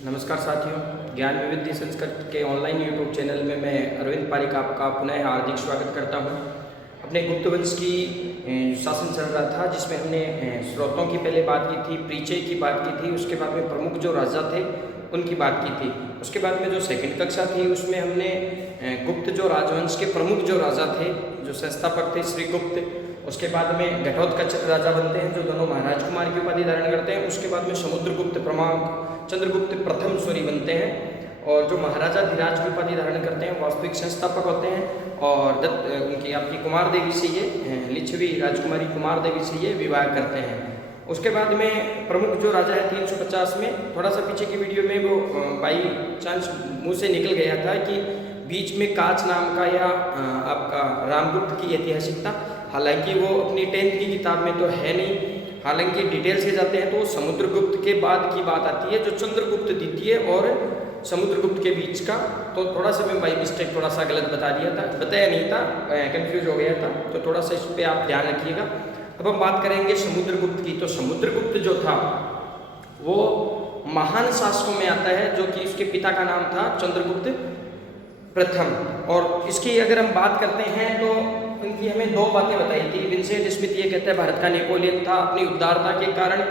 नमस्कार साथियों, ज्ञान विविधि संस्कृत के ऑनलाइन यूट्यूब चैनल में मैं अरविंद पारिक आपका पुनः हार्दिक स्वागत करता हूं। अपने गुप्त वंश की शासन चल रहा था, जिसमें हमने स्रोतों की पहले बात की थी, परिचय की बात की थी, उसके बाद में प्रमुख जो राजा थे उनकी बात की थी। उसके बाद में जो सेकंड कक्षा थी उसमें हमने गुप्त जो राजवंश के प्रमुख जो राजा थे, जो संस्थापक थे श्रीगुप्त, उसके बाद में घटोत्कच राजा बनते हैं जो दोनों महाराज कुमार की उपाधि धारण करते हैं। उसके बाद में समुद्रगुप्त चंद्रगुप्त प्रथम सूरी बनते हैं, और जो महाराजा धीराज की उपाधि धारण करते हैं वास्तविक संस्थापक होते हैं। और उनकी आपकी कुमार देवी से ये लिच्छवी राजकुमारी कुमार देवी से ये विवाह करते हैं। उसके बाद में प्रमुख जो राजा है 350 में, थोड़ा सा पीछे की वीडियो में वो बाई चांस मुँह से निकल गया था कि बीच में काच नाम का या आपका रामगुप्त की ऐतिहासिकता, हालांकि वो अपनी 10th की किताब में तो है नहीं। हालांकि डिटेल से जाते हैं तो समुद्रगुप्त के बाद की बात आती है, जो चंद्रगुप्त द्वितीय और समुद्रगुप्त के बीच का। तो थोड़ा सा मैं बाई मिस्टेक थोड़ा सा गलत बताया नहीं था, कंफ्यूज हो गया था, तो थोड़ा सा इस पर आप ध्यान रखिएगा। अब हम बात करेंगे समुद्रगुप्त की। तो समुद्रगुप्त जो था वो महान शासकों में आता है, जो कि उसके पिता का नाम था चंद्रगुप्त प्रथम। और इसकी अगर हम बात करते हैं तो उनकी हमें दो बातें बताई थी। विंसेंट स्मिथ ये कहते हैं भारत का नेपोलियन था, अपनी उदारता के कारण।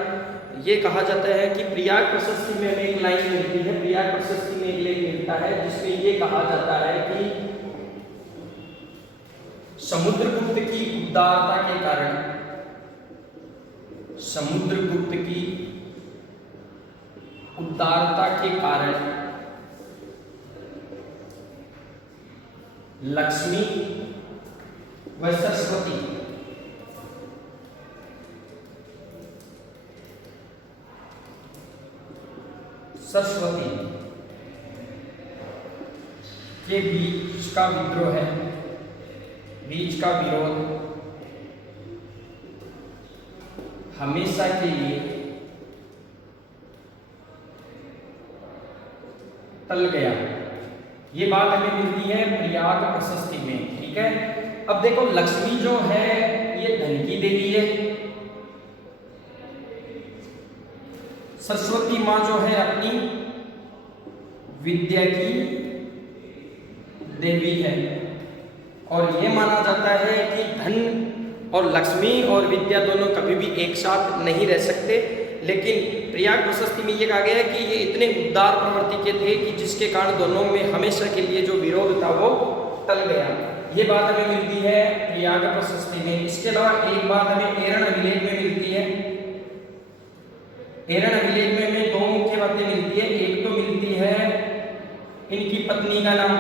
ये कहा जाता है कि प्रयाग प्रशस्ति में हमें एक लाइन मिलती है, प्रयाग प्रशस्ति में एक लेख मिलता है जिसमें ये कहा जाता है कि समुद्रगुप्त की उदारता के कारण, समुद्रगुप्त की उदारता के कारण लक्ष्मी व सरस्वती के बीच का विद्रोह है, बीच का विरोध हमेशा के लिए टल गया। ये बात हमें मिलती है प्रयाग प्रशस्ति में। ठीक है, अब देखो लक्ष्मी जो है ये धन की देवी है, सरस्वती माँ जो है अपनी विद्या की देवी है। और ये माना जाता है कि धन और लक्ष्मी और विद्या दोनों कभी भी एक साथ नहीं रह सकते। लेकिन प्रयाग प्रशस्ति में ये कहा गया है कि ये इतने उदार प्रवृत्ति के थे कि जिसके कारण दोनों में हमेशा के लिए जो विरोध था वो टल गया। ये बात हमें मिलती है प्रयाग प्रशस्ति में। इसके अलावा एक बात हमें एरण अभिलेख में मिलती है। एरण अभिलेख में हमें दो मुख्य बातें मिलती है। एक तो मिलती है इनकी पत्नी का नाम,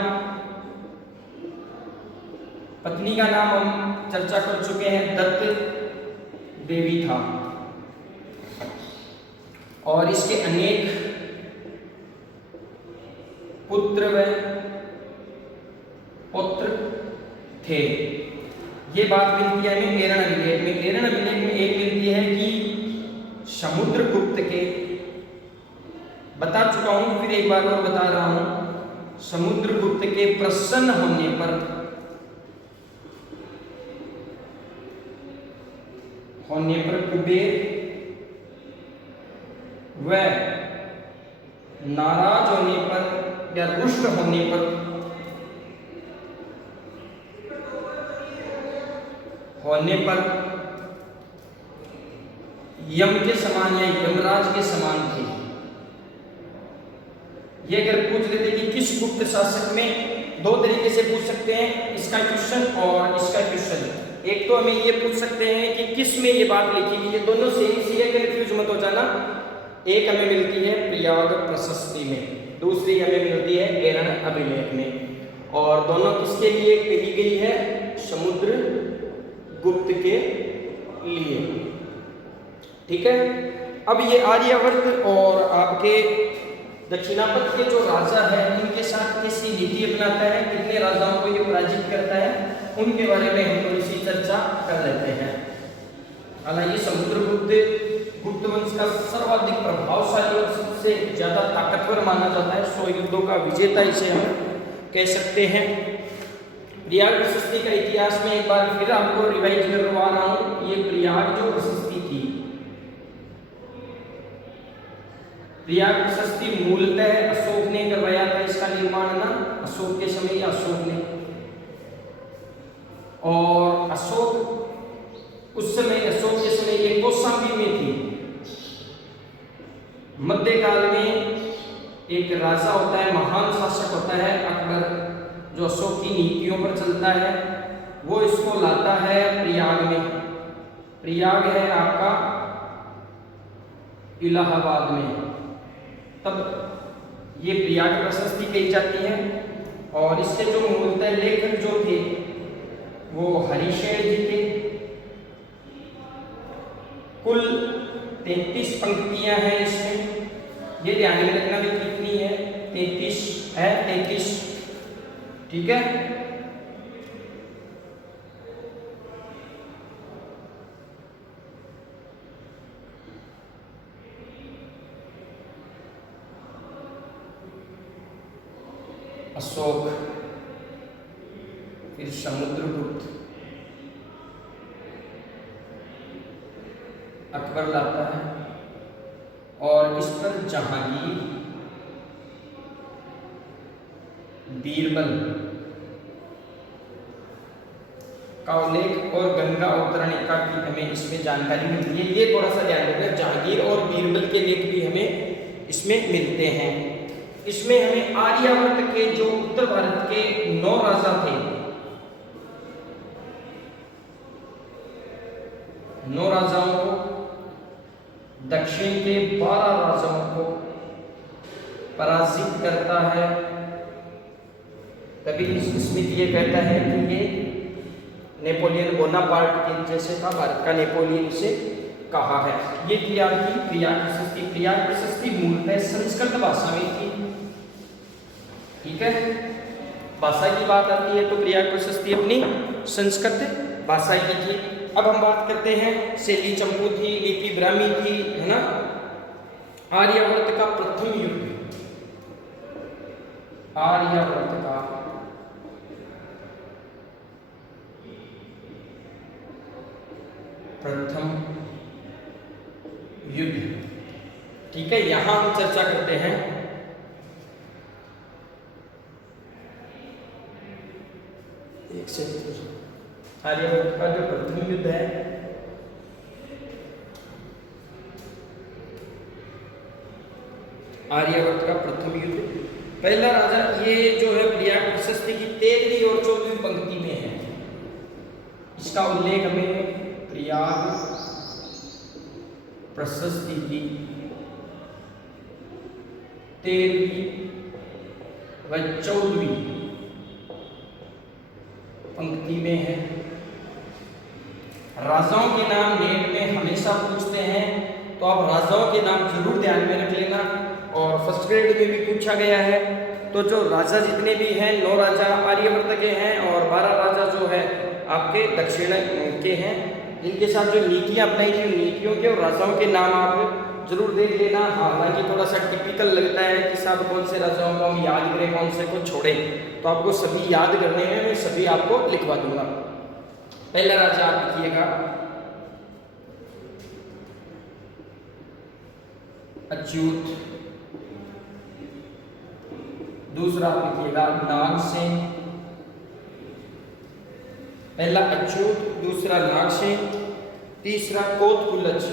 पत्नी का नाम हम चर्चा कर चुके हैं, दत्त देवी था। और इसके अनेक पुत्र व पुत्र थे। ये बात मिलती है हमें एरण अभिलेख में। एरण अभिलेख में एक मिलती है कि समुद्रगुप्त के, बता चुका हूं फिर एक बार और बता रहा हूं, समुद्रगुप्त के प्रसन्न होने पर कुबेर व नाराज होने पर या रुष्ट होने पर यम के समान या यमराज के समान थे। ये अगर पूछ लेते कि किस गुप्त शासक में, दो तरीके से पूछ सकते हैं, इसका क्वेश्चन और इसका क्वेश्चन। एक तो हमें ये पूछ सकते हैं कि किस में ये बात लिखी गई है, दोनों सेम सी है, कंफ्यूज मत हो जाना। एक हमें मिलती है प्रयाग प्रशस्ति में, दूसरी हमें मिलती है एरण अभिलेख में। और दोनों किसके लिए कही गई है? समुद्रगुप्त के लिए। ठीक है, अब ये आर्यावर्त और आपके दक्षिणापथ के जो राजा है इनके साथ कैसी नीति अपनाता है, कितने राजाओं को ये पराजित करता है, उनके बारे में हम थोड़ी सी चर्चा कर लेते हैं। हालांकि समुद्रगुप्त गुप्त वंश का सर्वाधिक प्रभावशाली और सबसे ज्यादा ताकतवर माना जाता है। 100 युद्धों का विजेता इसे हम कह सकते हैं। प्रयाग प्रशस्ति का इतिहास में एक बार फिर आपको रिवाइज करवा रहा हूं। ये प्रयाग जो प्रशस्ति थी प्रयाग प्रशस्ति मूलतः अशोक ने करवाया था इसका निर्माण ना, अशोक के समय अशोक ने। और अशोक उस समय, अशोक के समय ये कौशाम्बी में थी। मध्यकाल में एक राजा होता है, महान शासक होता है अकबर, जो अशोक की नीतियों पर चलता है, वो इसको लाता है प्रयाग में। प्रयाग है आपका इलाहाबाद में। तब ये प्रयाग प्रशस्ति कही जाती है। और इसके जो मूलतः लेखक जो थे वो हरिशेन जी थे। कुल 33 पंक्तियां हैं इसमें, ये ध्यान में रखना भी कितनी है, 33 है, 33। ठीक है। अशोक, फिर समुद्रगुप्त, अकबर लाता है, और इस पर जहांगीर, बीरबल का उल्लेख और गंगा अवतरणी का भी हमें इसमें जानकारी मिलती है। ये थोड़ा सा ध्यान रखना, जहांगीर और बीरबल के लेख भी हमें इसमें मिलते हैं। इसमें हमें आर्यावर्त के जो उत्तर भारत के 9 राजा थे, 9 राजाओं को, दक्षिण के 12 राजाओं को पराजित करता है। तभी स्मिथ ये कहता है कि ये नेपोलियन बोनापार्ट के जैसे था, भारत का नेपोलियन इसे कहा है। ये थी आपकी प्रयाग प्रशस्ति। प्रयाग प्रशस्ति मूलतः संस्कृत भाषा में थी। ठीक है, भाषा की बात आती है तो प्रयाग प्रशस्ति अपनी संस्कृत भाषा की थी। अब हम बात करते हैं, शैली चंपू थी, लिपि ब्राह्मी थी, है ना। आर्यावर्त का प्रथम युद्ध, आर्यावर्त का प्रथम युद्ध। ठीक है, यहां हम चर्चा करते हैं आर्यावर्त का जो प्रथम युद्ध है, आर्यावर्त का प्रथम युद्ध। पहला राजा, ये जो है प्रयाग प्रशस्ति की 13वीं और 14वीं पंक्ति में है। इसका उल्लेख हमें प्रयाग प्रशस्ति की 13वीं व 14वीं पंक्ति में है। राजाओं के नाम नेट में हमेशा पूछते हैं, तो आप राजाओं के नाम जरूर ध्यान में रख लेना। और फर्स्ट ग्रेड में भी पूछा गया है। तो जो राजा जितने भी हैं, 9 राजा आर्यावर्त के हैं और 12 राजा जो है आपके दक्षिण के हैं। इनके साथ जो नीतियां अपनाई थी, नीतियों के और राजाओं के नाम आप जरूर देख लेना। हालांकि थोड़ा सा टिपिकल लगता है कि साहब कौन से राजाओं को हम याद करें, कौन से को छोड़ें, तो आपको सभी याद करने हैं, मैं सभी आपको लिखवा दूंगा। पहला राजा आप लिखिएगा अच्युत, दूसरा आप लिखिएगा नागसेन। पहला अच्युत, दूसरा नागसेन, तीसरा कोतकुलज,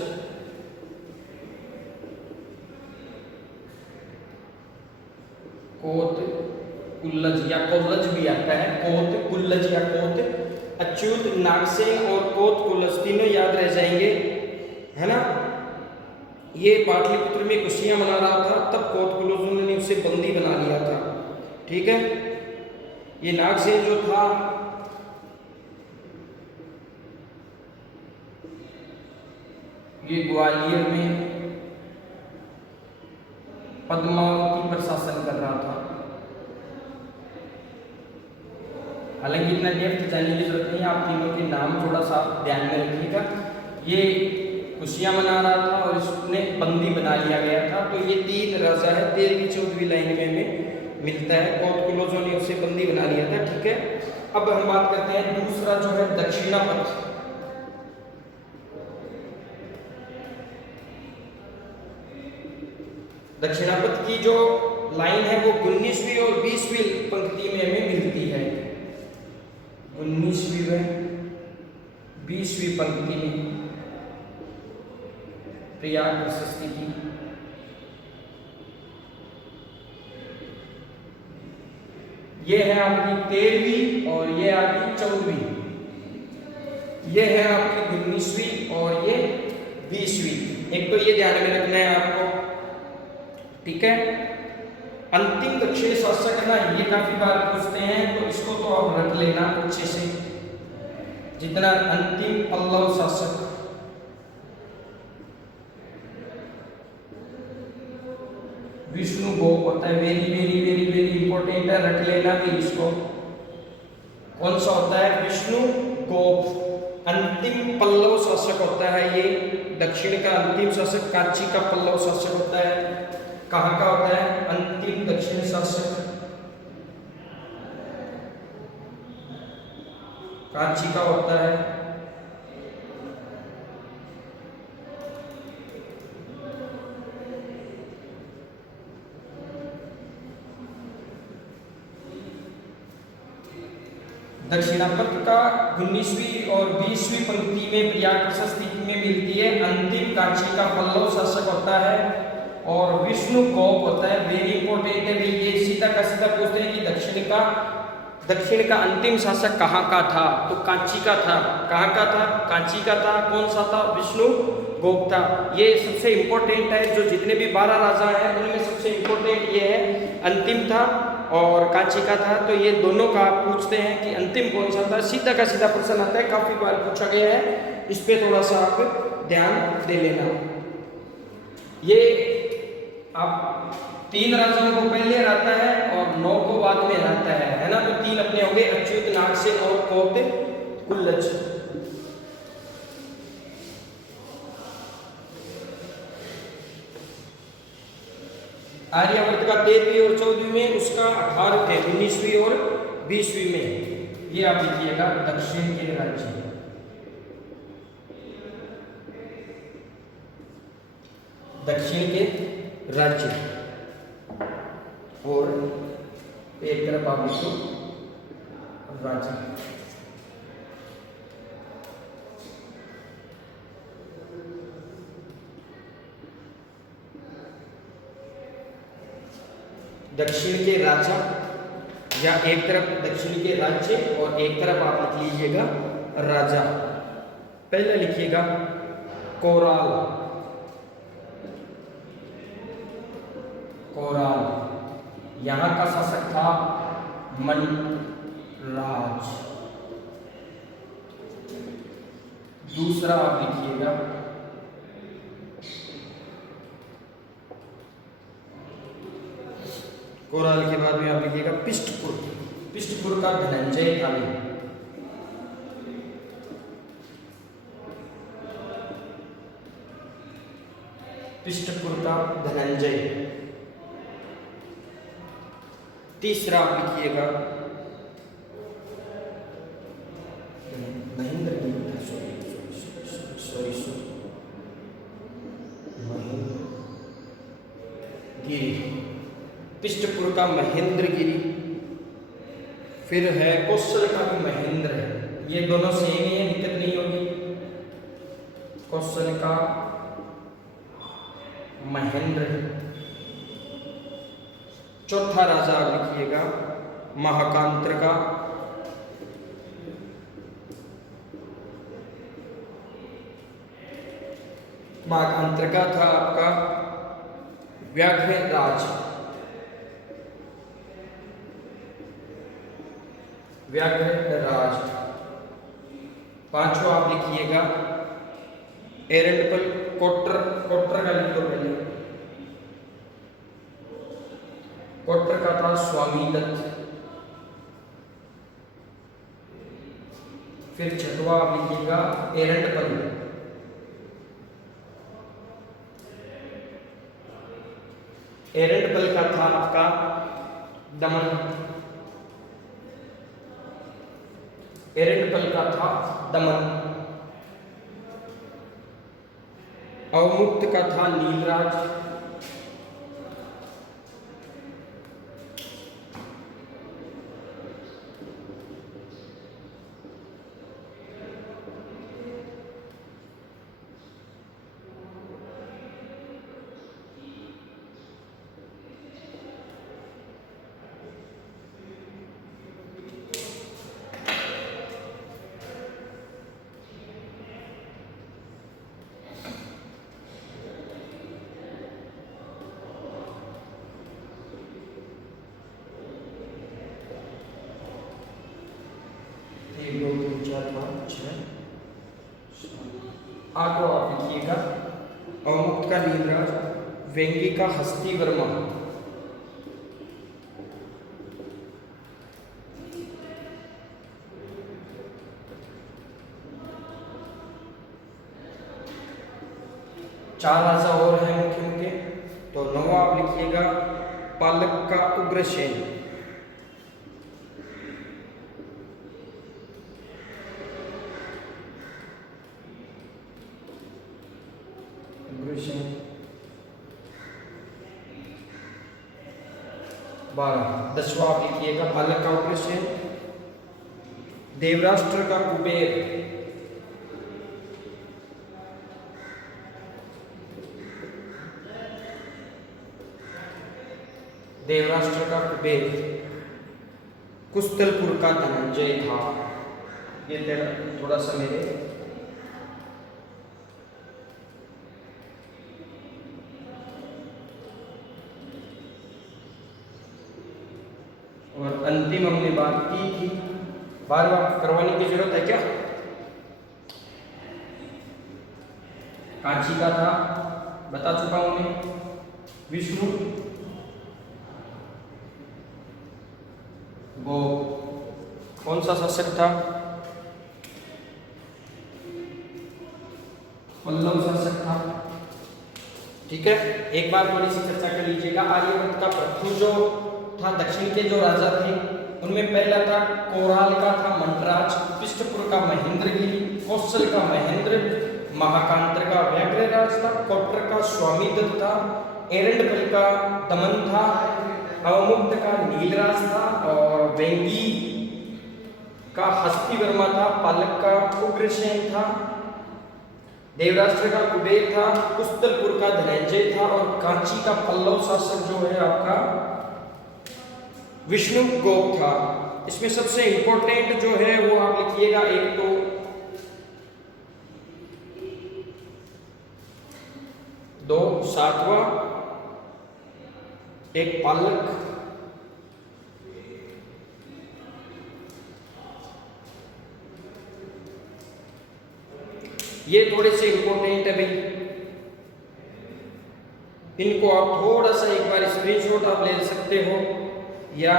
कोतकुलज या कोलज भी आता है, कोतकुलज या कोत। अच्युत, नागसेन और कोतकुलज तीनों याद रह जाएंगे, है ना। ये पाटलिपुत्र में खुशियां मना रहा था, तब कोतकुलज ने उसे बंदी बना लिया था। ठीक है, ये नागसेन जो था ये ग्वालियर में पद्मावती पर शासन कर रहा था। हालांकि इतना डेप्थ जानने की जरूरत नहीं है, आप तीनों के नाम थोड़ा सा ध्यान में रखिएगा। ये खुशियां मना रहा था और इसने बंदी बना लिया गया था। तो ये 3 राजा है, 13वीं 14वीं लाइन में हमें मिलता है। कोतकुलजों ने उसे बंदी बना लिया था। ठीक है, अब हम बात करते हैं दूसरा जो है दक्षिणापथ। दक्षिणापथ की जो लाइन है वो 19वीं और 20वीं पंक्ति में हमें मिलती है। 19वीं व 20वीं पंक्ति में प्रयाग प्रशस्ति की। ये है आपकी 13वीं और ये आपकी 14वीं। ये है आपकी 19वीं और ये 20वीं। एक तो ये ध्यान में रखना है आपको, ठीक है। अंतिम दक्षिण शासक ना, ये काफी बार पूछते हैं, तो इसको तो आप रख लेना अच्छे से, जितना अंतिम पल्लव शासक। विष्णु गोप होता है, very very very very important है, रख लेना भी इसको। कौन सा होता है? विष्णु गोप अंतिम पल्लव शासक होता है। ये दक्षिण का अंतिम शासक कांची का पल्लव शासक होता है। कहाँ का होता है? अंतिम दक्षिण शासक कांची का होता है। दक्षिणापथ का 19वीं और 20वीं पंक्ति में प्रयाग प्रशस्ति में मिलती है। अंतिम कांची का पल्लव शासक होता है और विष्णु गोप होता है। वेरी इंपॉर्टेंट है, ये सीधा का सीधा पूछते हैं कि दक्षिण का अंतिम शासक कहाँ का था? तो कांची का था। कहाँ का था? कांची का था। कौन सा था? विष्णु गोप था। ये सबसे इंपॉर्टेंट है, जो जितने भी 12 राजा हैं उनमें सबसे इंपॉर्टेंट ये है, अंतिम था और कांची का था। तो ये दोनों का पूछते हैं कि अंतिम कौन सा था। सीधा का सीधा प्रश्न आता है, काफी बार पूछा गया है, इस पे थोड़ा सा आप ध्यान दे लेना। ये आप 3 राजाओं को पहले रहता है और 9 को बाद में रहता है ना। तो 3 अपने हो गए, अच्युत, नागसेन और कोट कुल्लच। आर्यावर्त का 13वीं और 14वीं में, उसका 18 19वीं और 20वीं में। ये आप लिखिएगा दक्षिण के राज्य। दक्षिण के राज्य और एक तरफ आप लिखो राजा। दक्षिण के राजा, या एक तरफ दक्षिण के राज्य और एक तरफ आप लिख लीजिएगा राजा। पहले लिखिएगा कोराल। कोराल यहां का शासक था मनराज। दूसरा आप लिखिएगा कोराल के बाद में आप लिखिएगा पिष्टपुर। पिष्टपुर का धनंजय था। पिष्टपुर का धनंजय। तीसरा आप लिखिएगा गिरी। पिष्टपुर का महेंद्रगिरी। फिर है कौशल का भी महेंद्र है। ये दोनों सेम ही है, दिक्कत नहीं होगी। कौशल का महेंद्र। चौथा राजा आप लिखिएगा महाकांत्र का। महाकांत्र का था आपका व्याघ्रराज। व्याघ्रराज। पांचवा आप लिखिएगा एरंडपल कोट्टर। कोट्टर का लिख लो पहले। कोट्टर का था स्वामी दत्त। फिर छठवा आप लिखिएगा एरंडपल। एरंडपल का था आपका दमन। एरंडपल का था दमन। अवमुक्त का था नीलराज। अथवा 6 8 आप लिखिएगा। अवमुक्त का नीलराज, व्यंगी का हस्ती वर्मा, चार राजा और हैं मुख्य मुख्य। तो 9 आप लिखिएगा पालक का उग्रसेन, उग्रसेन 12। 10वां आप लिखिएगा पालक का उग्रसेन, देवराष्ट्र का कुबेर, देवराष्ट्र का कुबेर, कुस्तलपुर का धनंजय था। ये थोड़ा सा मेरे और अंतिम हमने बात की थी, बार बार करवाने की जरूरत है क्या? कांची का था, बता चुका हूं मैं। विष्णु वो कौन सा शासक था? पल्लव शासक था। ठीक है, एक बार थोड़ी सी चर्चा कर लीजिएगा। आर्यवर्त का प्रथम जो था, दक्षिण के जो राजा थे उनमें पहला था कोराल का था मंडराज, पृष्ठपुर का महेंद्रगिरी, कौशल का महेंद्र, महाकांत्र का व्याघ्रराज था, कोटर का स्वामीदत्त था, एरंडपल का दमन था, अवमुक्त का नीलराज था और वेंगी का हस्तिवर्मा था, पालक का उग्रसेन था, देवराष्ट्र का कुबेर था, कुस्तलपुर का धनंजय था और कांची का पल्लव शासक जो है आपका विष्णुगुप्त था। इसमें सबसे इंपॉर्टेंट जो है वो आप लिखिएगा, एक तो दो 7वां, एक पालक, ये थोड़े से इंपॉर्टेंट है भाई, इनको आप थोड़ा सा एक बार स्क्रीनशॉट आप ले सकते हो या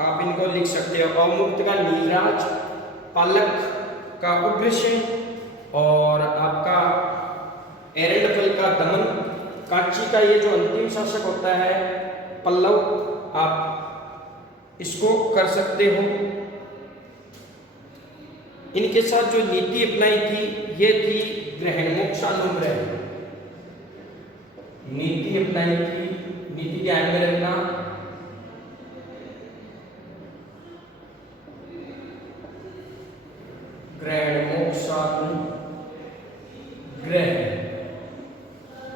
आप इनको लिख सकते हो। अवमुक्त का नीलराज, पालक का उग्रसेन और आपका एरंडपल का दमन, कांची का ये जो अंतिम शासक होता है पल्लव, आप इसको कर सकते हो। इनके साथ जो नीति अपनाई थी ये थी ग्रहण मोक्षानुग्रह, नीति अपनाई थी, नीति ध्यान में रखना, ग्रहण मोक्षानुग्रह।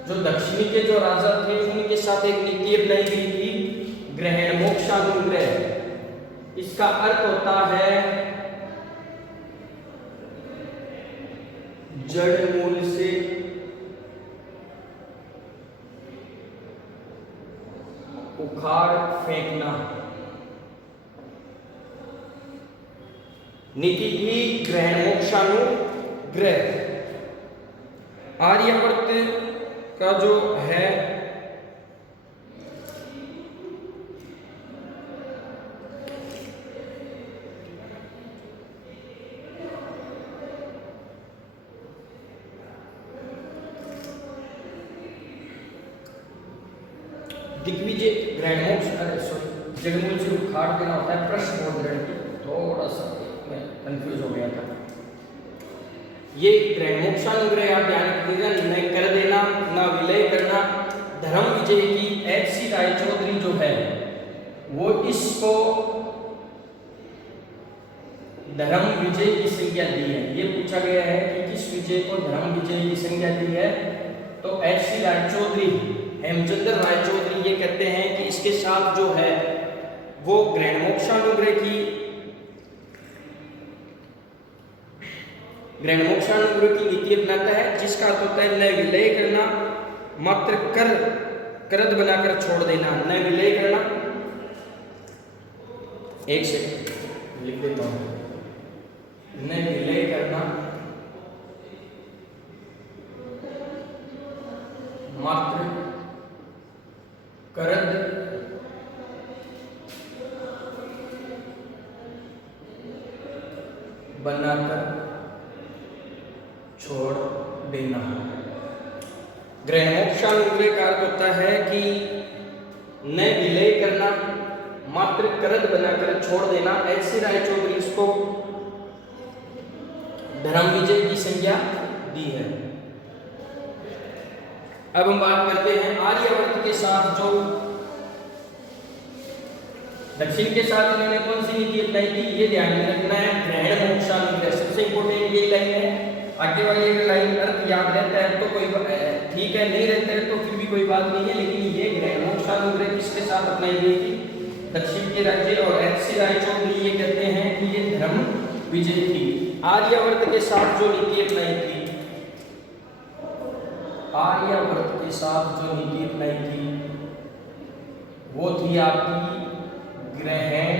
जो दक्षिणी के जो राजा थे उनके साथ एक नीति अपनाई गई थी ग्रहण मोक्षानुग्रह। इसका अर्थ होता है जड़ मूल से उखाड़ फेंकना। नीति थी ग्रहण मोक्षानुग्रह। आर्यवर्त का जो है दिग्विजय ग्रहण मोक्ष जड़मूल से उखाड़ देना होता है प्रश्नोद्धरण की, थोड़ा सा मैं कंफ्यूज हो गया था। ये ग्रहण मोक्षानुग्रह आप ध्यान रखिएगा, न कर देना ना विलय करना। धर्म विजय की एच.सी. रायचौधरी जो है वो इसको धर्म विजय की संज्ञा दी है। ये पूछा गया है कि किस विजय को धर्म विजय की संज्ञा दी है, तो एच.सी. रायचौधरी, हेमचंद्र रायचौधरी ये कहते हैं कि इसके साथ जो है वो ग्रहण मोक्षानुग्रह की नीति अपनाता है, जिसका अर्थ होता है न विलय करना, मात्र करद बनाकर छोड़ देना, न विलय करना। एक सेकंड लिख देता हूं। न विलय करना, मात्र करद बनाकर छोड़ देना। ग्रहणमोक्षानुग्रह का अर्थ होता है कि न विलय करना, मात्र करद बनाकर छोड़ देना। ऐसे रायचौधरी इसको धर्म विजय की संज्ञा दी है। अब हम बात करते हैं आर्यवर्त के साथ जो दक्षिण के साथ इन्होंने कौन सी नीति अपनाई थी, ये ध्यान में रखना है। ग्रहण मोक्षानुग्रह सबसे इंपोर्टेंट ये लाइन है। आगे वाली एक लाइन अर्थ याद रहता है तो कोई ठीक है, नहीं रहता है तो फिर भी कोई बात नहीं है, लेकिन ये ग्रहण मोक्षानुग्रह किसके साथ अपनाई गई थी, दक्षिण के राज्य। और एच.सी. रायचौधरी ये कहते हैं कि ये धर्म विजय थी। आर्यवर्त के साथ जो नीति अपनाई थी, आर्यवर्त के साथ जो नीति अपनाई थी वो थी आपकी ग्रहण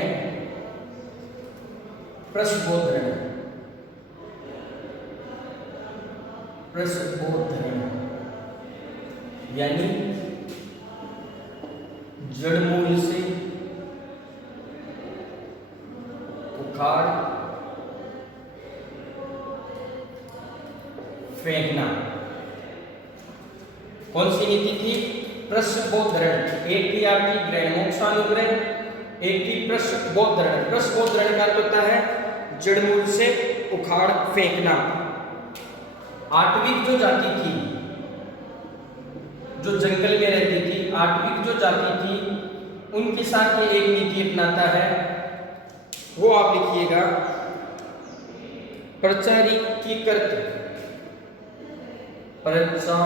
प्रस्बोधन, प्रस्बोधन यानी जड़मूल से उखाड़ फेंकना। कौन सी नीति थी, प्रस्बोधन। एक थी आपकी ग्रहणमोक्षानुग्रह, एक थी प्रस्बोधन। प्रस्बोधन का अर्थ होता है जड़मूल से उखाड़ फेंकना। आठवीं जो जाति थी, जो जंगल में रहती थी, आठवीं जो जाति थी, उनके साथ ये एक नीति अपनाता है, वो आप लिखिएगा प्रचारीकीकृत, प्रचारीकीकृत।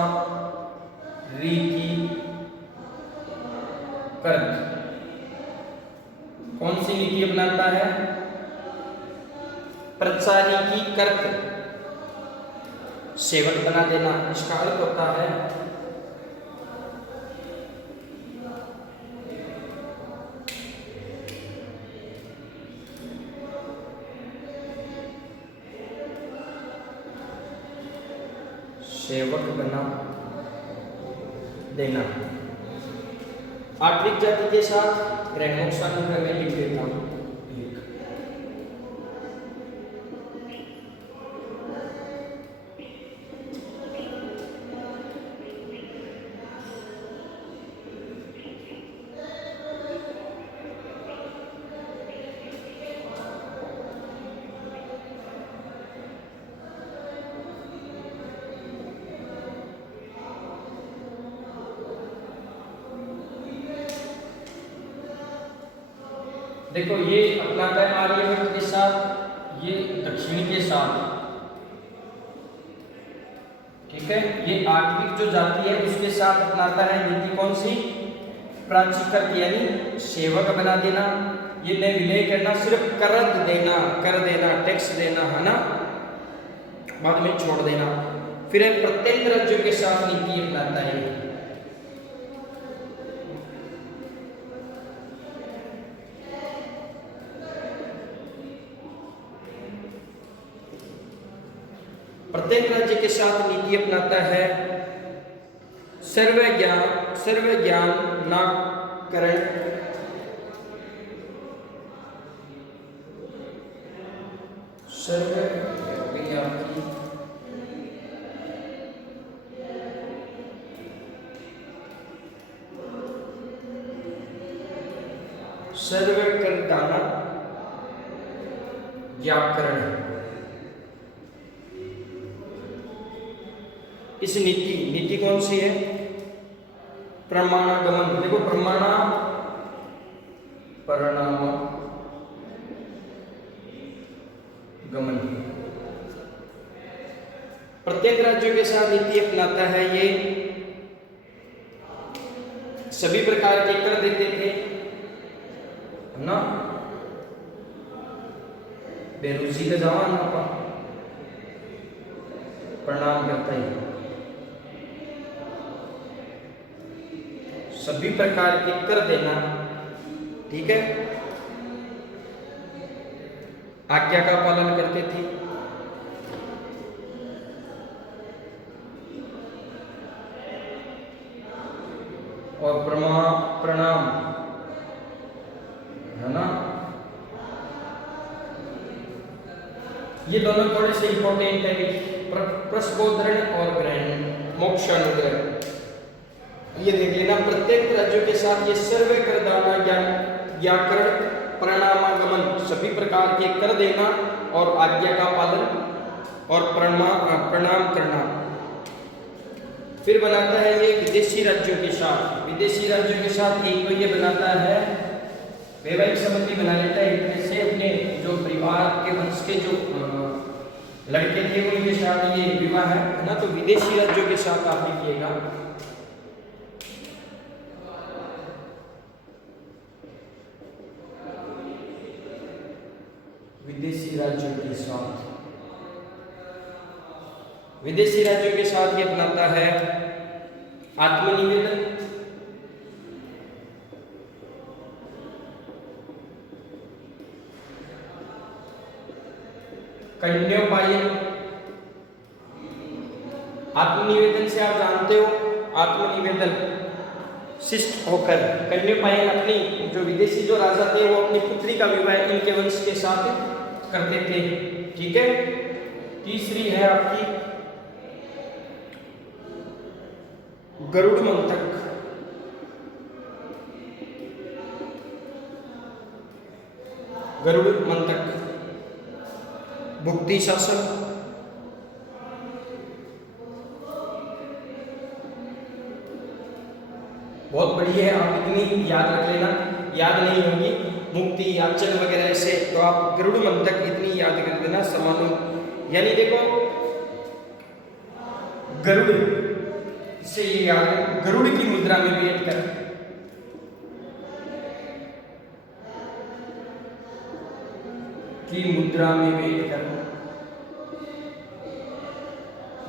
कौन सी नीति अपनाता है, प्रचारीकीकृत, सेवक बना देना। इसका अर्थ होता है सेवक बना देना। आठवीं जाति के साथ ग्रहणमोक्षानुग्रह में लिख देता हूं। देखो ये अपनाता है आर्यवर्त के साथ, ये दक्षिण के साथ, ठीक है। ये आठवीं जो जाति है उसके साथ अपनाता है नीति कौन सी, प्राचीकृत यानी सेवक बना देना। ये न विलय करना, सिर्फ करद देना, कर देना, टैक्स देना, है ना, बाद में छोड़ देना। फिर प्रत्येक राज्यों के साथ नीति अपनाता है। प्रत्येक राज्य के साथ नीति अपनाता है सर्व ज्ञान नाकरण, सर्व सर्वकर्ताना व्याकरण। इस नीति कौन सी है, प्रमाणागमन। देखो परिणामागमन। प्रत्येक राज्यों के साथ नीति अपनाता है। ये सभी प्रकार के कर देते थे ना, बेरोजी का जवान ना प्रणाम करता है। सभी प्रकार के कर देना, ठीक है, आज्ञा का पालन करते थे। और प्रणाम, है ना। ये दोनों थोड़े से इंपॉर्टेंट है, प्रस्बोधरण और ग्रहण मोक्षानुग्रह। ये देख लेना, प्रत्येक राज्यों के साथ ये सर्वे करदाना व्याकरण प्रणामागमन, सभी प्रकार के कर देना और आज्ञा का पालन और प्रणाम करना। फिर बनाता है ये विदेशी राज्यों के साथ। विदेशी राज्यों के साथ एक तो ये बनाता है वैवाहिक संबंधी बना लेता है, एक से अपने जो परिवार के वंश के जो लड़के थे उनके साथ ये विवाह है ना। तो विदेशी राज्यों के साथ आप लिखिएगा। विदेशी राज्यों के साथ, विदेशी राज्यों के साथ ये अपनाता है आत्मनिवेदन, कन्योपायन। आत्मनिवेदन से आप जानते हो, आत्मनिवेदन शिष्ट होकर, कन्योपायन अपनी जो विदेशी जो राजा थे वो अपनी पुत्री का विवाह इनके वंश के साथ करते थे। ठीक है। तीसरी है आपकी गरुड़ मंतक। गरुड़ मंतक भुक्ति शासन, बहुत बढ़िया है। आप इतनी याद रख लेना, याद नहीं होगी मुक्ति याचन वगैरह ऐसे, तो आप गरुड़ मंतक इतनी याद कर देना। समानु यानी देखो गरुड़, इससे ये याद है गरुड़ की मुद्रा में बैठ कर, की मुद्रा में बैठ कर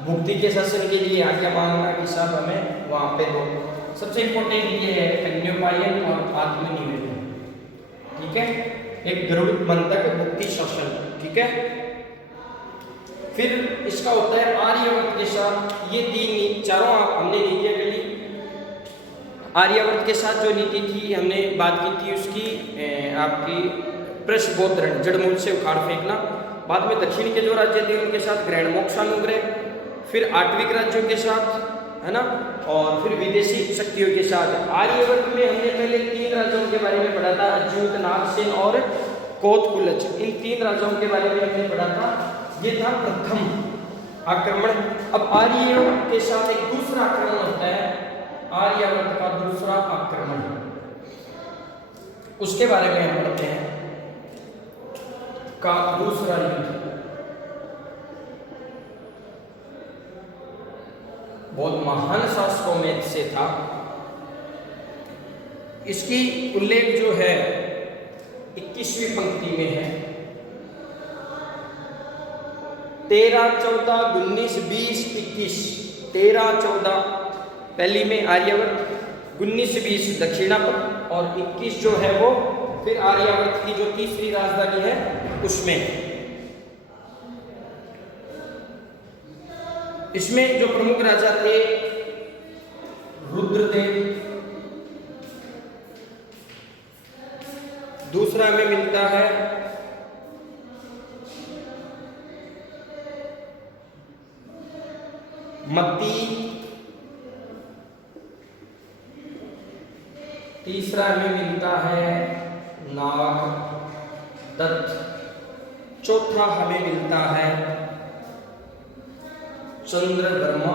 मुक्ति के शासन के लिए आज्ञा मांगना के साथ हमें वहां पे दो। सबसे इंपॉर्टेंट ये है कन्योपायन और आत्मनिवेदन। ठीक है, एक गरुड़ मंतक मुक्ति शासन। ठीक है। फिर इसका होता है आर्यवर्त के साथ। ये तीन चारों आप हमने नीतियां कर ली। आर्यवर्त के साथ जो नीति थी हमने बात की थी उसकी आपकी प्रस्बोधरण, जड़मूल से उखाड़ फेंकना। बाद में दक्षिण के जो राज्य थे उनके साथ ग्रहण मोक्षानुग्रह, फिर आठविक राज्यों के साथ, है ना, और फिर विदेशी शक्तियों के साथ। आर्यवर्त में हमने पहले तीन राज्यों के बारे में पढ़ा था, अच्युत, नागसेन और कोतकुलज। इन तीन राज्यों के बारे में हमने पढ़ा था। ये था प्रथम आक्रमण। अब आर्यवर्त के साथ एक दूसरा आक्रमण होता है, आर्यवर्त का दूसरा आक्रमण, उसके बारे में हम पढ़ते हैं। का दूसरा युद्ध बहुत महान शासकों में से था। इसकी उल्लेख जो है 21वीं पंक्ति में है। 13, 14, 19, 20, 21। 13, 14 पहली में आर्यवर्त, 19, 20 दक्षिणापथ और 21 जो है वो फिर आर्यवर्त की जो तीसरी राजधानी है उसमें। इसमें जो प्रमुख राजा थे रुद्रदेव। दूसरा में मिलता है मत्ती। तीसरा में मिलता है नागदत्त। चौथा हमें मिलता है चंद्रवर्मा।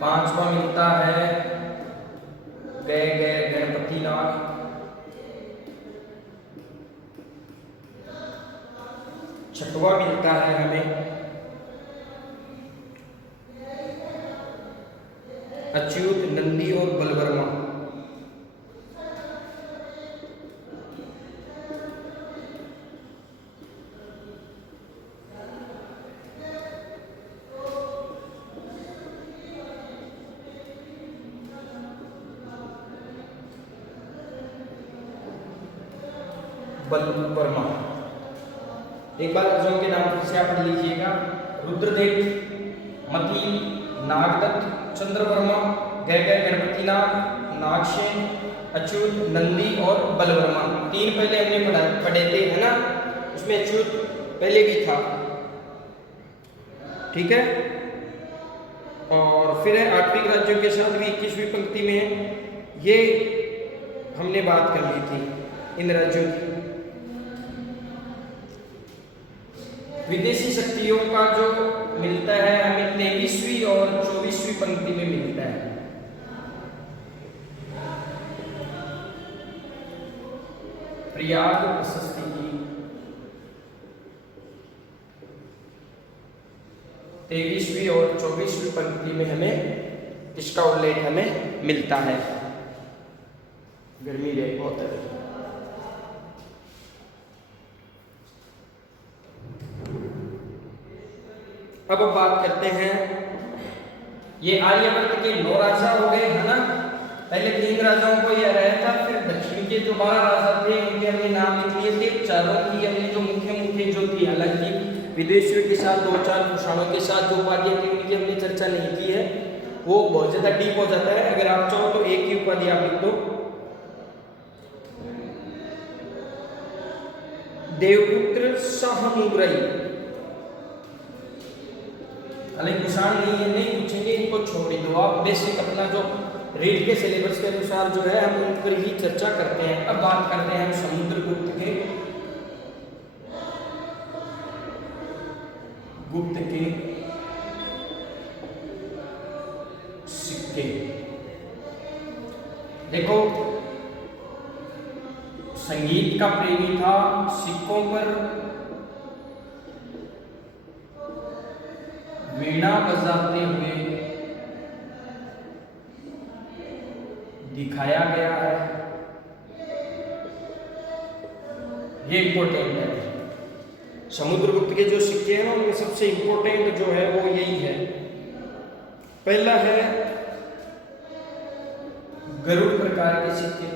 पांचवा मिलता है गणपति नाग। छठवा मिलता है हमें अच्युत, नंदी और बलवर्मा। बलवर्मा। एक बार राजाओं के नाम फिर से आप लीजिएगा, रुद्रदेव, मती, नागदत्त, चंद्रवर्मा, गैगय, गणपतिनाथ, नागसेन, अच्युत, नंदी और बलवर्मा। 3 पहले हमने पढ़े थे, है ना। उसमें अच्युत पहले भी था, ठीक है। और फिर है आठवीं राज्यों के साथ भी 21वीं पंक्ति में है, ये हमने बात कर ली थी इन राज्यों की। विदेशी शक्तियों का जो मिलता है हमें 23वीं और 24वीं पंक्ति में मिलता है। प्रयाग प्रशस्ति की 23वीं और 24वीं पंक्ति में हमें इसका उल्लेख हमें मिलता है। गर्मी रे बहुत है। अब बात करते हैं, ये आर्यवर्त के 9 राजा हो गए, है ना। पहले 3 राजाओं को यह रहा था, फिर दक्षिण के जो 12 राजा थे उनके हमने नाम लिख लिए थे। चारों की हमने जो मुख्य जो थी, हालांकि विदेशियों के साथ 2-4 कुषाणों के साथ जो उपाधियां थी उनकी हमने चर्चा नहीं की है, वो बहुत ज्यादा डीप हो जाता है। अगर आप चाहो तो एक ही उपाधि आप लिख दो, देवपुत्र शाहमुगरई। हालांकि कुषाण नहीं पूछेंगे, इनको छोड़ दो आप। बेसिक अपना जो रीड के सिलेबस के अनुसार जो है हम उन पर ही चर्चा करते हैं। अब बात करते हैं हम समुद्रगुप्त के सिक्के। देखो, संगीत का प्रेमी था, सिक्कों पर वीणा बजाते हुए दिखाया गया है, ये इंपॉर्टेंट है। समुद्रगुप्त के जो सिक्के हैं उनमें सबसे इंपॉर्टेंट जो है वो यही है। पहला है गरुड़ प्रकार के सिक्के,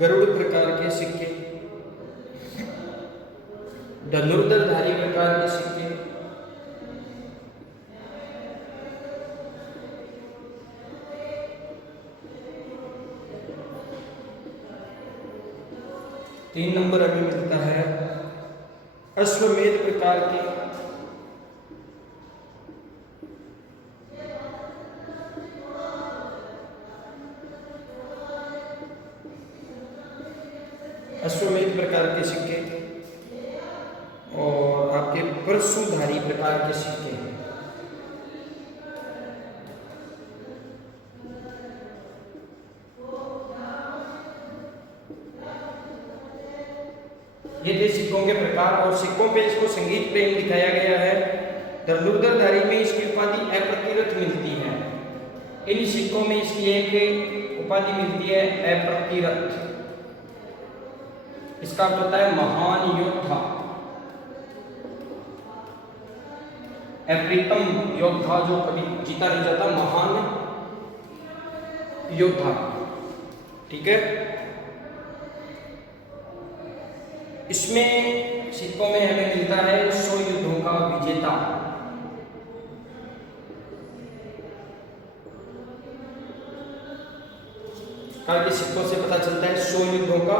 गरुड़ प्रकार के सिक्के, धनुर्धरधारी प्रकार के सिक्के, तीन नंबर हमें मिलता है अश्वमेध प्रकार के, अश्वमेध प्रकार के सिक्के, और आपके परशुधारी प्रकार के सिक्के। ये थे सिक्कों के प्रकार, और सिक्कों पे इसको संगीत प्रेम दिखाया गया है। धनुर्धरधारी में इसकी उपाधि अप्रतिरथ मिलती है। इन सिक्कों में इसकी एक उपाधि मिलती है अप्रतिरथ। इसका अर्थ होता है महान योद्धा, अप्रीतम योद्धा, जो कभी जीता नहीं जाता, महान योद्धा, ठीक है। इसमें सिक्कों में हमें मिलता है 100 युद्धों का विजेता। के सिक्कों से पता चलता है 100 युद्धों का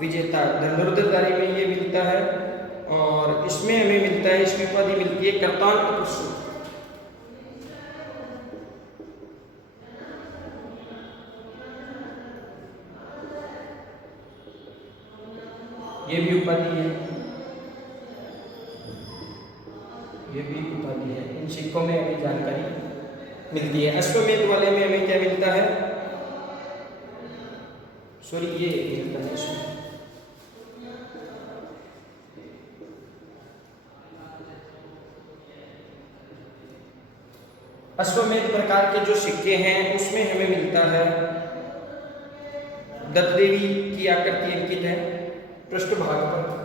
विजेता। धनुर्धरधारी में ये मिलता है, और इसमें हमें मिलता है, इसकी उपाधि मिलती है कर्तान परशु। ये भी उपाधि है, ये भी उपाधि है। इन सिक्कों में हमें जानकारी मिलती है। अश्वमेध वाले में हमें क्या मिलता है, सॉरी ये मिलता है इसमें अश्वमेध प्रकार के जो सिक्के हैं उसमें हमें मिलता है दत्त देवी की आकृति अंकित है पृष्ठभाग पर।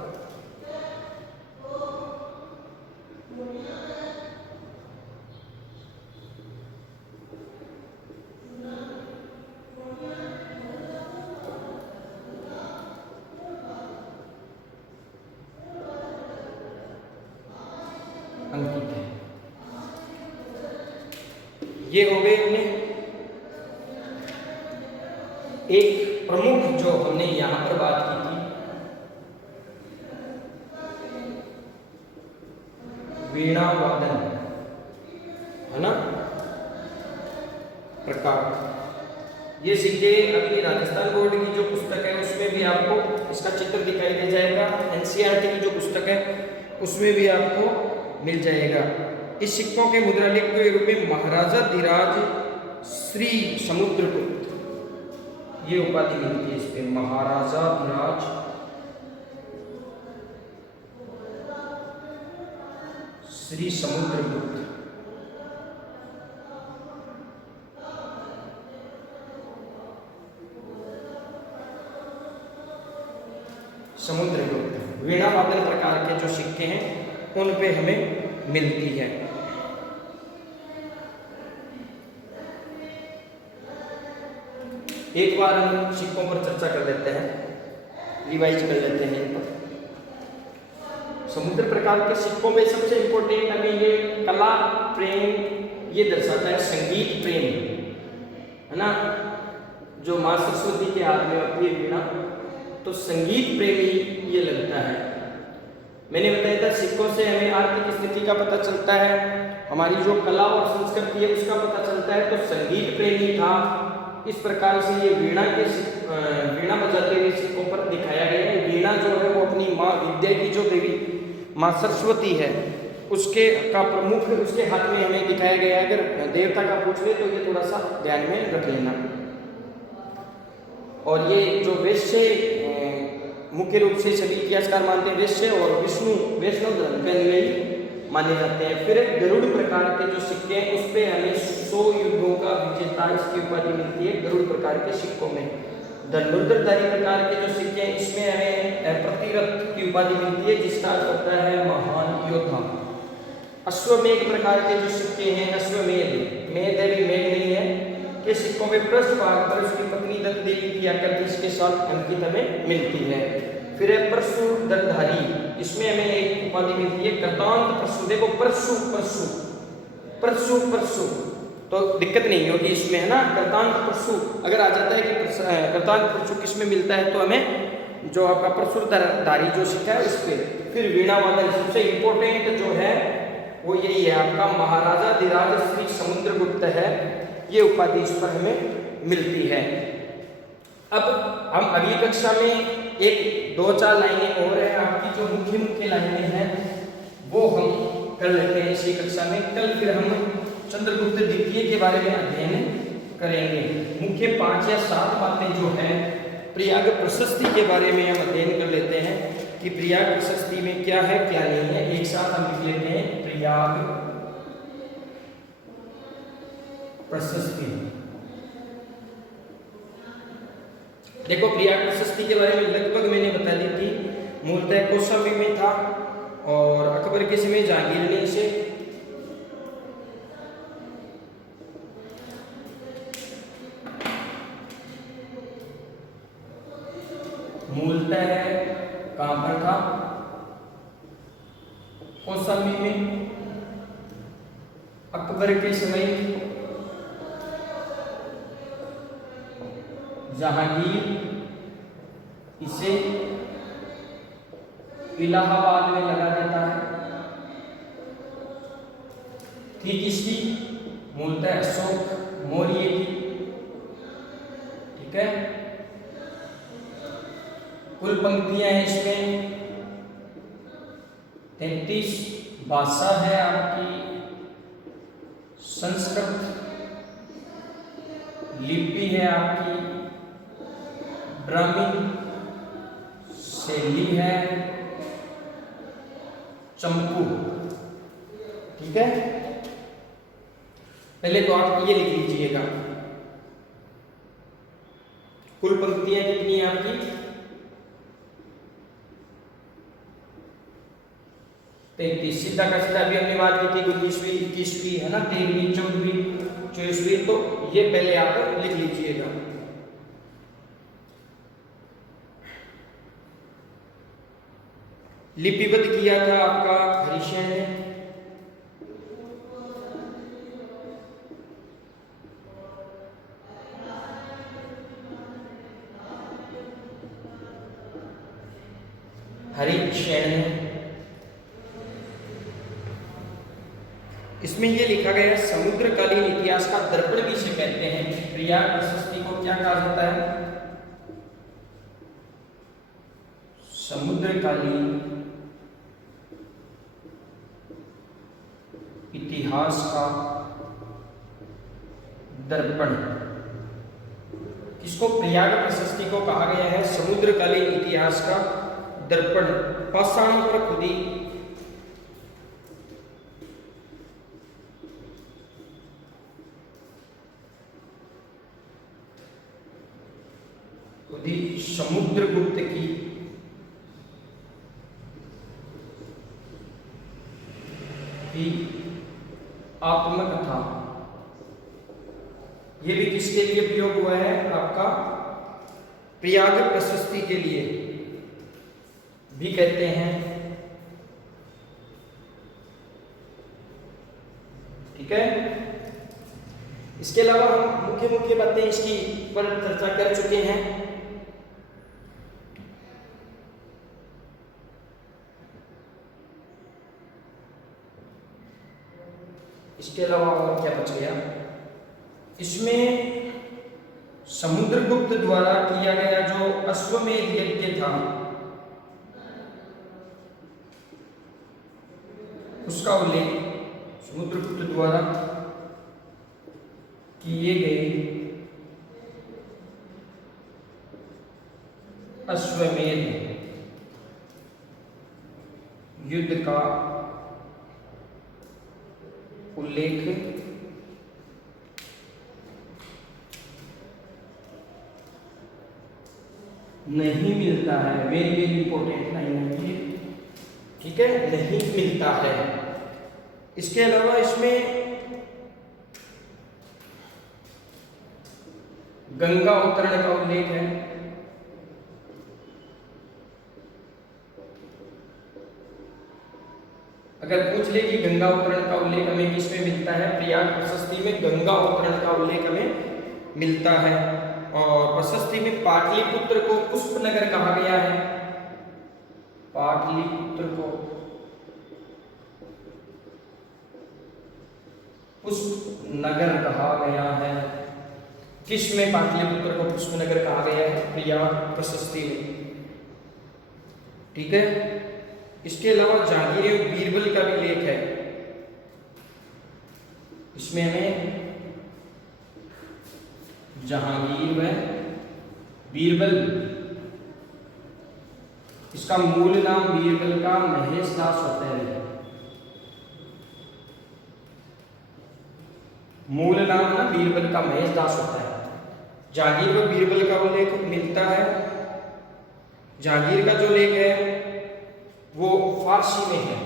ये हो गए अपने एक प्रमुख जो हमने यहां पर बात की थी, वीणा वादन, है ना, प्रकार। ये सिक्के अगली राजस्थान बोर्ड की जो पुस्तक है उसमें भी आपको इसका चित्र दिखाई दे जाएगा। एनसीईआरटी की जो पुस्तक है उसमें भी आपको मिल जाएगा। इस सिक्कों के मुद्रालेख के रूप में महाराजा धीराज श्री समुद्रगुप्त, ये उपाधि मिलती है इसमें, महाराजा धीराज श्री समुद्रगुप्त। समुद्रगुप्त वीणा वादन प्रकार के जो सिक्के हैं उन पे हमें मिलती है। एक बार हम सिक्कों पर चर्चा कर लेते हैं, रिवाइज कर लेते हैं इन पर। समुद्र प्रकार के सिक्कों में सबसे इंपॉर्टेंट हमें ये कला प्रेम ये दर्शाता है, संगीत प्रेम, है ना। जो माँ सरस्वती के हाथ में होती है वीणा, तो संगीत प्रेमी ये लगता है। मैंने बताया था सिक्कों से हमें आर्थिक स्थिति का पता चलता है, हमारी जो कला और संस्कृति है उसका पता चलता है। तो संगीत प्रेमी था, इस प्रकार से ये वीणा बजाते हुए सिक्कों पर दिखाया गया है। वीणा जो है वो अपनी माँ विद्या की जो देवी माँ सरस्वती है उसके का प्रमुख उसके हाथ में हमें दिखाया गया है। अगर देवता का पूछ ले तो ये थोड़ा सा ध्यान में रख लेना। और ये जो वैश्य मुख्य रूप से सभी इतिहासकार मानते हैं वैश्य और वैष्णव धर्म के अनुयायी माने जाते हैं। फिर गरुड़ प्रकार के जो सिक्के हैं उस पे हमें 100 युद्धों का विजेता इसकी उपाधि मिलती है गरुड़ प्रकार के सिक्कों में। धनुर्धरधारी प्रकार के जो सिक्के हैं इसमें हमें प्रतिरथ की उपाधि मिलती है जिसका अर्थ होता है महान योद्धा। अश्वमेघ प्रकार के जो सिक्के हैं, अश्वमेध, मेध भी मेघ नहीं है, के सिक्कों में पृष्ठ भाग पर उसकी पत्नी दत्त देवी की आकृति इसके साथ अंकित हमें मिलती है। फिर है परशुधरधारी, इसमें हमें एक उपाधि मिलती है कृतांत परशु। देखो परशु परशु परशु परशु तो दिक्कत नहीं होगी इसमें, है ना। कृतांत परशु अगर आ जाता है कि कृतांत परशु किस में मिलता है तो हमें जो आपका परशुधरधारी जो सिक्का है उस पर। फिर वीणा वादन सबसे इंपॉर्टेंट जो है वो यही है आपका महाराजा धीराज श्री समुद्रगुप्त है, ये उपाधि इस पर हमें मिलती है। अब हम अगली कक्षा में एक 2-4 लाइनें और है आपकी जो मुख्य लाइनें हैं वो हम कर लेते हैं इसी कक्षा में। कल फिर हम चंद्रगुप्त द्वितीय के बारे में अध्ययन करेंगे। मुख्य 5 या 7 बातें जो है प्रयाग प्रशस्ति के बारे में हम अध्ययन कर लेते हैं कि प्रयाग प्रशस्ति में क्या है क्या नहीं है। एक साथ हम लिख लेते हैं प्रयाग प्रशस्ति। देखो प्रयाग प्रशस्ति के बारे में लगभग मैंने बता दी थी। मूलतः कौशाम्बी में था और अकबर के समय जहांगीर ने इसे मूलतः कहां पर था, कौशाम्बी में। अकबर के समय जहांगीर इसे इलाहाबाद में लगा देता है। थी किसकी? मूलतः अशोक मौर्य की, ठीक है। कुल पंक्तियां हैं इसमें 33 भाषा है आपकी संस्कृत, लिपि है आपकी ब्राह्मी, शैली है चंपू, ठीक है। पहले तो आप ये लिख लीजिएगा कुल पंक्तियां कितनी है आपकी 33। सीधा का सीधा भी हमने बात की थी 19वीं 21वीं, है ना, 13वीं 14वीं 24वीं, तो ये पहले आप लिख लीजिएगा। लिपिबद्ध किया था आपका हरिशैन ने। इसमें ये लिखा गया है समुद्रकालीन इतिहास का दर्पण भी इसे कहते हैं। प्रयाग प्रशस्ति को क्या कहा जाता है? समुद्रकालीन इतिहास का दर्पण। किसको? प्रयाग प्रशस्ति को कहा गया है समुद्रकालीन इतिहास का दर्पण। पाषाणों पर खुदी समुद्रगुप्त की आत्मकथा। ये भी किसके लिए प्रयोग हुआ है? आपका प्रयाग प्रशस्ति के लिए भी कहते हैं। ठीक है। इसके अलावा हम मुख्य मुख्य बातें इसकी पर चर्चा कर चुके हैं। इसके अलावा और क्या बच गया? इसमें समुद्रगुप्त द्वारा किया गया जो अश्वमेध यज्ञ था उसका उल्लेख, समुद्रगुप्त द्वारा किए गए अश्वमेध युद्ध का उल्लेख नहीं मिलता है। वेरी वेरी इंपॉर्टेंट लाइन है ये। ठीक है, नहीं मिलता है। इसके अलावा इसमें गंगा अवतरण का उल्लेख है। अगर पूछ ले कि गंगा अवतरण का उल्लेख हमें किसमें मिलता है? प्रयाग प्रशस्ति में गंगा अवतरण का उल्लेख हमें मिलता है। और प्रशस्ति में पाटलिपुत्र को पुष्पनगर कहा गया है। पाटलिपुत्र को पुष्पनगर कहा गया है। किसमें पाटलिपुत्र को पुष्पनगर कहा गया है? प्रयाग प्रशस्ति में। ठीक है। इसके अलावा जहांगीर एवं बीरबल का भी लेख है। इसमें हमें जहांगीर व बीरबल, इसका मूल नाम बीरबल का महेश दास होता है। मूल नाम ना बीरबल का महेश दास होता है। जहांगीर व बीरबल का उल्लेख मिलता है। जहांगीर का जो लेख है वो फारसी में है।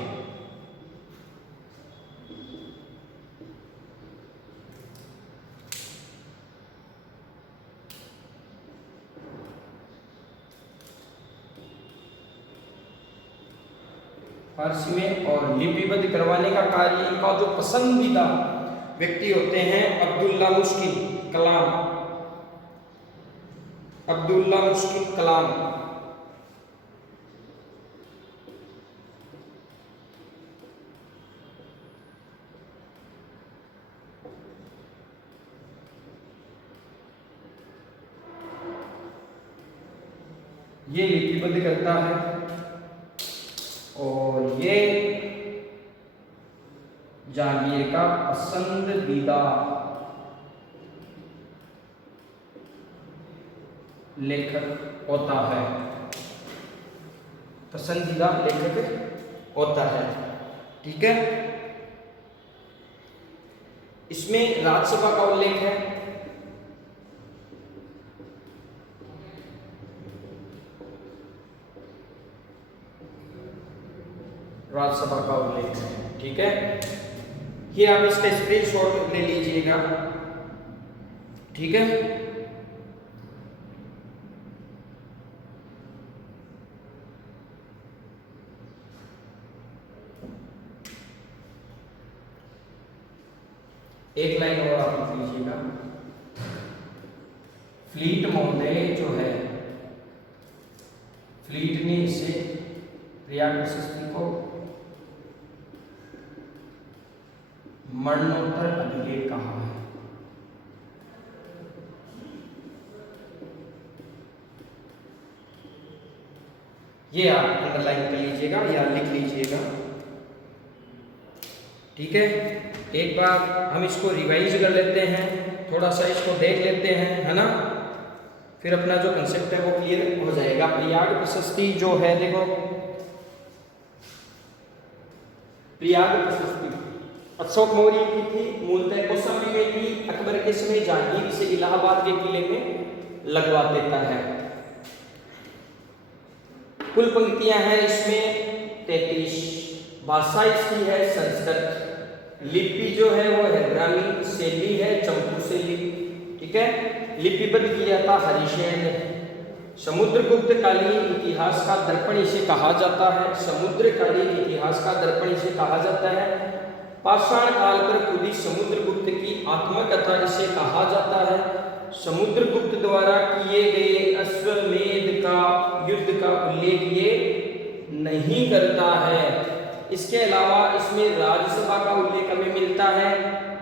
फारसी में। और लिपिबद्ध करवाने का कार्य इनका जो पसंदीदा व्यक्ति होते हैं अब्दुल्ला मुश्किल कलाम। अब्दुल्ला मुश्किल कलाम। ये लिपिबद्ध करता है। और ये जहांगीर का पसंदीदा लेखक होता है। पसंदीदा लेखक होता है। ठीक है। इसमें राज्यसभा का उल्लेख है। राज्यसभा का उल्लेख है। ठीक है। ये आप इसका स्क्रीनशॉट ले लीजिएगा। ठीक है। एक लाइन और आप लिख लीजिएगा। फ्लीट महोदय जो है, फ्लीट ने इसे प्रयाग प्रशस्ति को मरणोत्तर अभिलेख कहा है। ये आप अंडरलाइन कर लीजिएगा या लिख लीजिएगा, ठीक है। एक बार हम इसको रिवाइज कर लेते हैं, थोड़ा सा इसको देख लेते हैं, है ना, फिर अपना जो कंसेप्ट है वो क्लियर हो जाएगा। प्रयाग प्रशस्ति जो है, देखो प्रयाग प्रशस्ति अशोक मौर्य की थी, मूलतः कौशाम्बी में थी। अकबर के समय जहांगीर इसे इलाहाबाद के किले में लगवा देता है। कुल पंक्तियां हैं इसमें 33। भाषा इसकी है संस्कृत। लिपि जो है वो है ब्राह्मी, शैली है चंपू शैली, ठीक है। लिपिबद्ध किया था हरिशेन ने। समुद्रगुप्त कालीन इतिहास का दर्पण इसे कहा जाता है। समुद्रकालीन इतिहास का दर्पण इसे कहा जाता है। पाषाण काल पर खुदी समुद्रगुप्त की आत्मकथा इसे कहा जाता है। समुद्रगुप्त द्वारा किए गए अश्वमेध का युद्ध का उल्लेख ये नहीं करता है। इसके अलावा इसमें राज्यसभा का उल्लेख हमें मिलता है,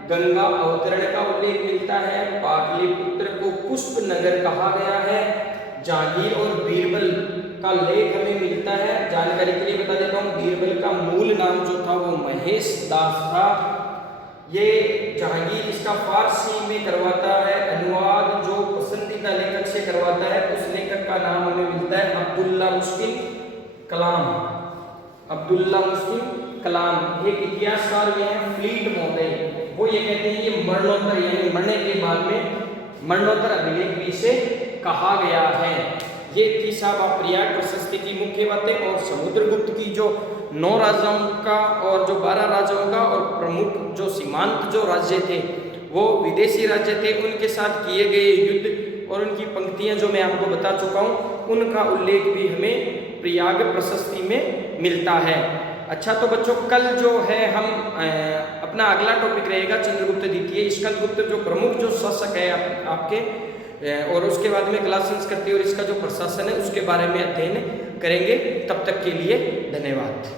गंगा अवतरण का उल्लेख मिलता है, पाटलिपुत्र को पुष्प नगर कहा गया है, जहांगीर और बीरबल का लेख हमें मिलता है। जानकारी के लिए बता देता हूँ, बीरबल का मूल नाम जो था वो महेश दास था। ये जहांगीर इसका फारसी में करवाता है अनुवाद, जो पसंदीदा लेखक से करवाता है उस लेखक का नाम हमें मिलता है अब्दुल्ला मुश्किल कलाम। अब्दुल्ला मुश्किल कलाम एक इतिहासकार में है, फ्लीट महोदय, वो ये कहते हैं ये मरणोत्तर यानी मरने के बाद में मरणोत्तर अभिलेख भी इसे कहा गया है। ये थी साहब प्रयाग प्रशस्ति की मुख्य बातें। और समुद्रगुप्त की जो 9 राजाओं का और जो 12 राजाओं का और प्रमुख जो सीमांत जो राज्य थे वो विदेशी राज्य थे, उनके साथ किए गए युद्ध और उनकी पंक्तियां जो मैं आपको बता चुका हूँ उनका उल्लेख भी हमें प्रयाग प्रशस्ति में मिलता है। अच्छा तो बच्चों कल जो है हम अपना अगला टॉपिक रहेगा चंद्रगुप्त द्वितीय, स्कंदगुप्त जो प्रमुख जो शासक है आपके, और उसके बाद में कला संस्कृति और इसका जो प्रशासन है उसके बारे में अध्ययन करेंगे। तब तक के लिए धन्यवाद।